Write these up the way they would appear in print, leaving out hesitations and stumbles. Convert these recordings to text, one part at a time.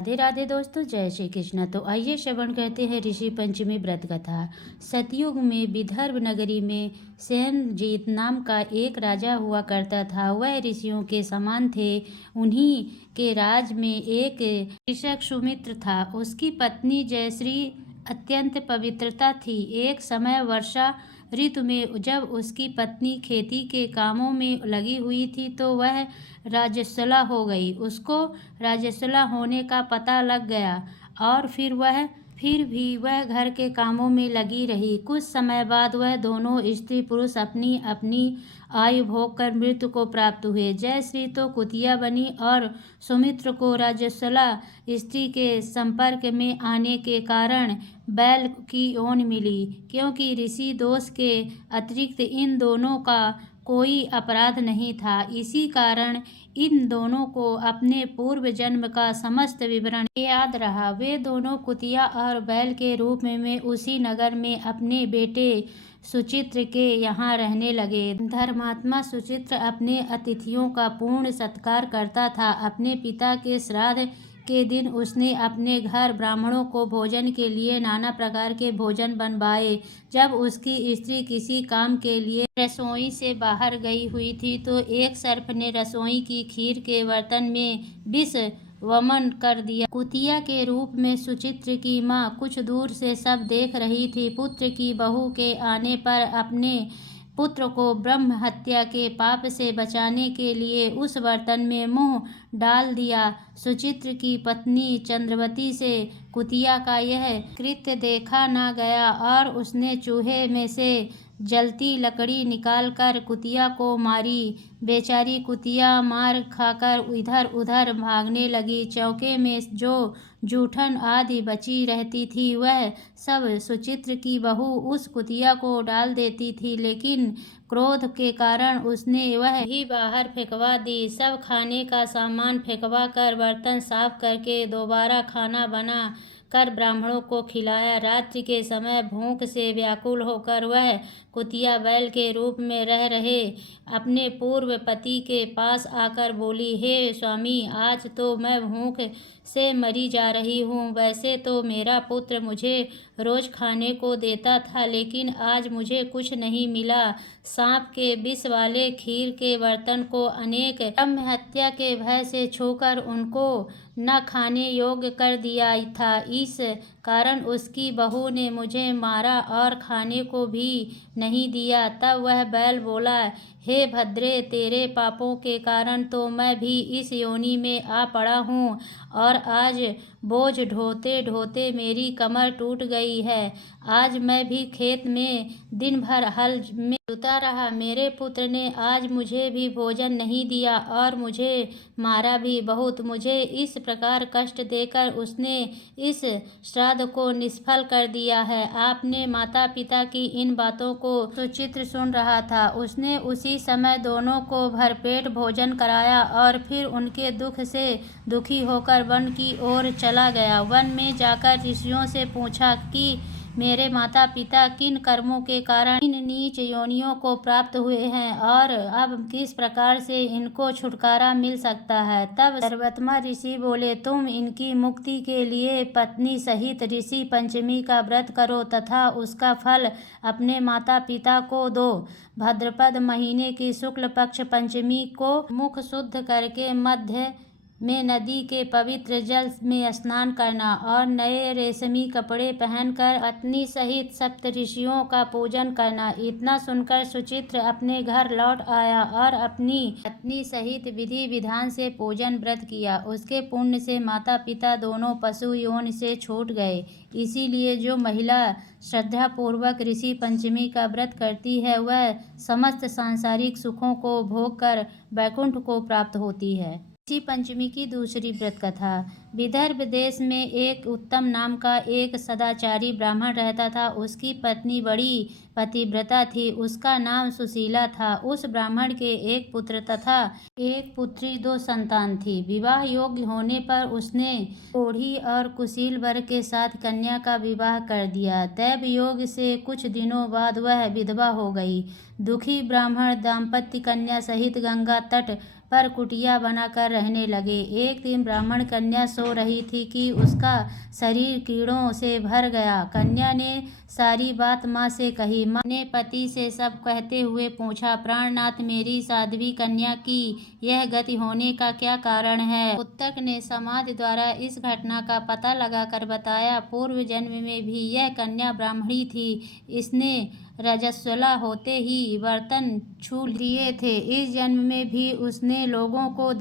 राधे राधे दोस्तों, जय श्री कृष्ण। तो आइए श्रवण करते हैं ऋषि पंचमी व्रत कथा। सतयुग में विदर्भ नगरी में सेनजीत नाम का एक राजा हुआ करता था। वह ऋषियों के समान थे। उन्हीं के राज में एक कृषक सुमित्र था। उसकी पत्नी जयश्री अत्यंत पवित्रता थी। एक समय वर्षा ऋतु में जब उसकी पत्नी खेती के कामों में लगी हुई थी तो वह राजस्वला हो गई। उसको राजस्वला होने का पता लग गया और फिर भी वह घर के कामों में लगी रही। कुछ समय बाद वह दोनों स्त्री पुरुष अपनी अपनी आयु भोग कर मृत्यु को प्राप्त हुए। जयश्री तो कुतिया बनी और सुमित्र को राजस्वला स्त्री के संपर्क में आने के कारण बैल की ओन मिली, क्योंकि ऋषि दोष के अतिरिक्त इन दोनों का कोई अपराध नहीं था। इसी कारण इन दोनों को अपने पूर्व जन्म का समस्त विवरण याद रहा। वे दोनों कुतिया और बैल के रूप में उसी नगर में अपने बेटे सुचित्र के यहाँ रहने लगे। धर्मात्मा सुचित्र अपने अतिथियों का पूर्ण सत्कार करता था। अपने पिता के श्राद्ध के दिन उसने अपने घर ब्राह्मणों को भोजन के लिए नाना प्रकार के भोजन बनवाए। जब उसकी स्त्री किसी काम के लिए रसोई से बाहर गई हुई थी तो एक सर्प ने रसोई की खीर के बर्तन में विष वमन कर दिया। कुतिया के रूप में सुचित्र की माँ कुछ दूर से सब देख रही थी। पुत्र की बहू के आने पर अपने पुत्र को ब्रह्म हत्या के पाप से बचाने के लिए उस बर्तन में मुंह डाल दिया। सुचित्र की पत्नी चंद्रवती से कुतिया का यह कृत्य देखा न गया और उसने चूहे में से जलती लकड़ी निकालकर कुतिया को मारी। बेचारी कुतिया मार खाकर इधर उधर भागने लगी। चौके में जो जूठन आदि बची रहती थी वह सब सुचित्र की बहू उस कुतिया को डाल देती थी, लेकिन क्रोध के कारण उसने वह ही बाहर फेंकवा दी। सब खाने का सामान फेंकवा कर बर्तन साफ करके दोबारा खाना बना कर ब्राह्मणों को खिलाया। रात्रि के समय भूख से व्याकुल होकर वह कुतिया बैल के रूप में रह रहे अपने पूर्व पति के पास आकर बोली, हे स्वामी, आज तो मैं भूख से मरी जा रही हूँ। वैसे तो मेरा पुत्र मुझे रोज खाने को देता था, लेकिन आज मुझे कुछ नहीं मिला। सांप के विष वाले खीर के बर्तन को अनेक ब्रह्म हत्या के भय से छूकर उनको न खाने योग्य कर दिया था। इस कारण उसकी बहू ने मुझे मारा और खाने को भी नहीं दिया। तब वह बैल बोला, हे भद्रे, तेरे पापों के कारण तो मैं भी इस योनि में आ पड़ा हूँ और आज बोझ ढोते ढोते मेरी कमर टूट गई है। आज मैं भी खेत में दिन भर हल में जुता रहा। मेरे पुत्र ने आज मुझे भी भोजन नहीं दिया और मुझे मारा भी बहुत। मुझे इस प्रकार कष्ट देकर उसने इस श्राद्ध को निष्फल कर दिया है। आपने माता पिता की इन बातों को सुचित्र सुन रहा था। उसने उसी समय दोनों को भरपेट भोजन कराया और फिर उनके दुख से दुखी होकर वन की ओर चला गया। वन में जाकर ऋषियों से पूछा कि मेरे माता पिता किन कर्मों के कारण इन नीच योनियों को प्राप्त हुए हैं और अब किस प्रकार से इनको छुटकारा मिल सकता है। तब सर्वोत्तम ऋषि बोले, तुम इनकी मुक्ति के लिए पत्नी सहित ऋषि पंचमी का व्रत करो तथा उसका फल अपने माता पिता को दो। भाद्रपद महीने की शुक्ल पक्ष पंचमी को मुख शुद्ध करके मध्य में नदी के पवित्र जल में स्नान करना और नए रेशमी कपड़े पहनकर पत्नी सहित सप्त ऋषियों का पूजन करना। इतना सुनकर सुचित्र अपने घर लौट आया और अपनी पत्नी सहित विधि विधान से पूजन व्रत किया। उसके पुण्य से माता पिता दोनों पशु योनि से छूट गए। इसीलिए जो महिला श्रद्धा पूर्वक ऋषि पंचमी का व्रत करती है वह समस्त सांसारिक सुखों को भोग कर वैकुंठ को प्राप्त होती है। ऋषि पंचमी की दूसरी व्रत कथा। विदर्भ देश में एक उत्तम नाम का एक सदाचारी ब्राह्मण रहता था। उसकी पत्नी बड़ी पतिव्रता थी। उसका नाम सुशीला था। उस ब्राह्मण के एक पुत्र तथा एक पुत्री, दो संतान थी। विवाह योग्य होने पर उसने कोढ़ी और कुशील वर के साथ कन्या का विवाह कर दिया। दैव योग से कुछ दिनों बाद वह विधवा हो गई। दुखी ब्राह्मण दाम्पत्य कन्या सहित गंगा तट पर कुटिया बनाकर रहने लगे। एक दिन ब्राह्मण कन्या सो रही थी कि उसका शरीर कीड़ों से भर गया। कन्या ने सारी बात माँ से कही। माँ ने पति से सब कहते हुए पूछा, प्राणनाथ, मेरी साध्वी कन्या की यह गति होने का क्या कारण है? पुत्रक ने समाधि द्वारा इस घटना का पता लगाकर बताया, पूर्व जन्म में भी यह कन्या ब्राह्मणी थी। इसने रजस्वला होते ही बर्तन छू लिए थे। इस जन्म में भी उसने लोगों को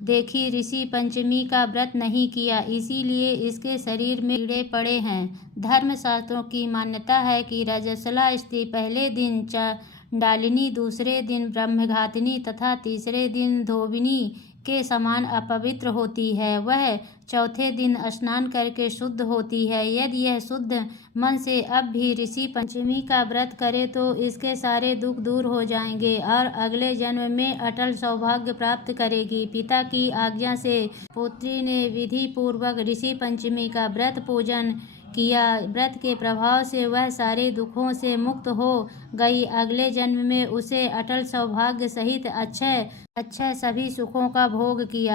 देखी ऋषि पंचमी का व्रत नहीं किया, इसीलिए इसके शरीर में कीड़े पड़े हैं। धर्मशास्त्रों की मान्यता है कि रजस्वला स्त्री पहले दिन चांडालिनी, दूसरे दिन ब्रह्मघातिनी तथा तीसरे दिन धोबिनी के समान अपवित्र होती है। वह चौथे दिन स्नान करके शुद्ध होती है। यदि यह शुद्ध मन से अब भी ऋषि पंचमी का व्रत करे तो इसके सारे दुख दूर हो जाएंगे और अगले जन्म में अटल सौभाग्य प्राप्त करेगी। पिता की आज्ञा से पुत्री ने विधि पूर्वक ऋषि पंचमी का व्रत पूजन किया। व्रत के प्रभाव से वह सारे दुखों से मुक्त हो गई। अगले जन्म में उसे अटल सौभाग्य सहित अक्षय सभी सुखों का भोग किया।